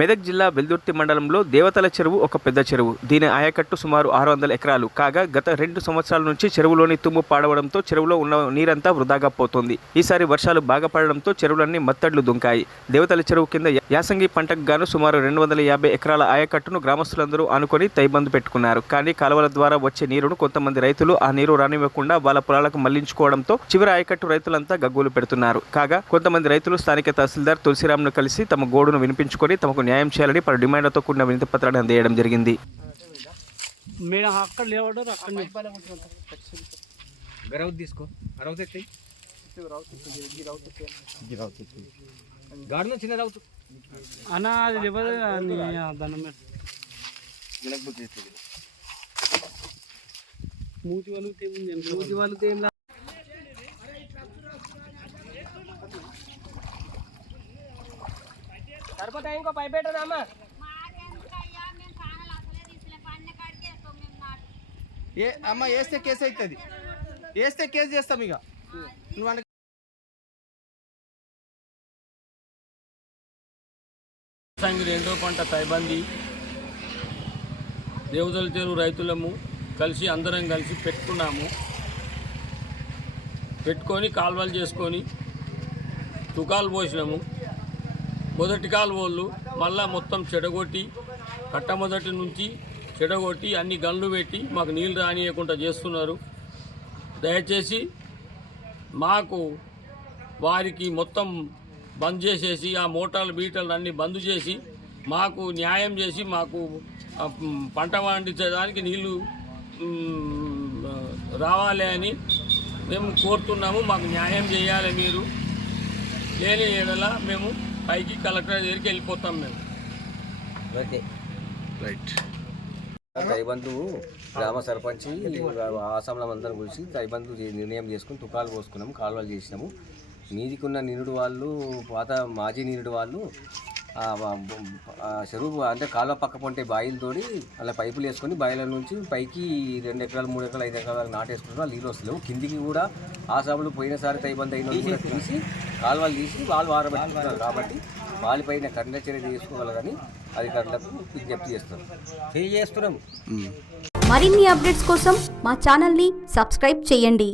మెదక్ జిల్లా వెల్దుర్తి మండలంలో దేవతల చెరువు ఒక పెద్ద చెరువు. దీని ఆయకట్టు సుమారు 600 ఎకరాలు కాగా గత 2 సంవత్సరాల నుంచి చెరువులోని తుమ్ము పాడవడంతో చెరువులో ఉన్న నీరంతా వృధాగా పోతోంది. ఈసారి వర్షాలు బాగా పడడంతో చెరువులన్నీ మత్తడ్లు దుంకాయి. దేవతల చెరువు కింద యాసంగి పంటకు గాను సుమారు 250 ఎకరాల ఆయకట్టును గ్రామస్తులందరూ ఆనుకొని తైబందు పెట్టుకున్నారు. కానీ కాలువల ద్వారా వచ్చే నీరును కొంతమంది రైతులు ఆ నీరు రానివ్వకుండా వాళ్ళ పొలాలకు మళ్లించుకోవడంతో చివరి ఆయకట్టు రైతులంతా గగ్గోలు పెడుతున్నారు. కాగా కొంతమంది రైతులు స్థానిక తహసీల్దార్ తులసిరామ్ను కలిసి తమ గోడును వినిపించుకొని తమకు న్యాయం చేయాలని పలు డిమాండ్లతో కూడిన వినతి పత్రాన్ని అందజేయడం జరిగింది. సరిపోతా ఇంకో పై పెట్టనా అమ్మా ఏ అమ్మ వేస్తే కేసు అవుతుంది, వేస్తే కేసు చేస్తాం. ఇక నువ్వు రెండో పంట తైబంది దేవతల చెరువు రైతులము కలిసి అందరం కలిసి పెట్టుకొని కాలువలు చేసుకొని తుకాలు పోసినాము. మొదటి కాలువలు మళ్ళా మొత్తం చెడగొట్టి కట్టమొదటి నుంచి చెడగొట్టి అన్ని గన్లు పెట్టి మాకు నీళ్ళు రానియకుండా చేస్తున్నారు. దయచేసి మాకు వారికి మొత్తం బంద్ చేసేసి ఆ మోటార్లు బీటలు అన్నీ బంద్ చేసి మాకు న్యాయం చేసి మాకు పంట పండించడానికి నీళ్ళు రావాలి అని మేము కోరుతున్నాము. మాకు న్యాయం చేయాలి. మీరు లేని ఏడల మేము పైకి కలెక్టర్ దగ్గరికి వెళ్ళిపోతాం. మేము రైట్ తైబంధు గ్రామ సర్పంచి ఆసాంలో అందరం కలిసి తైబంధు నిర్ణయం చేసుకుని తుకాలు పోసుకున్నాము, కాలువలు చేసినాము. నీదికున్న నిరుడు వాళ్ళు పాత మాజీ నిరుడు వాళ్ళు చెరువు అంటే కాలువ పక్క పొంటే బాయిలతోటి అలా పైపులు వేసుకొని బాయిల నుంచి పైకి 2 ఎకరాలు 3 ఎకరాలు 5 ఎకరాలు నాటేసుకుంటారు. నీళ్ళు వస్తలేవు. కిందికి కూడా ఆసాములు పోయినసారి తైబంధు అయిన తీసి కాలువలు తీసి వాళ్ళు ఆరబెట్టుకుంటారు. కాబట్టి వాళ్ళపైన కఠిన చర్య తీసుకోగలరని అధికారులకు విజ్ఞప్తి చేస్తున్నాం. మరిన్ని అప్డేట్స్ కోసం మా ఛానల్ని సబ్స్క్రైబ్ చేయండి.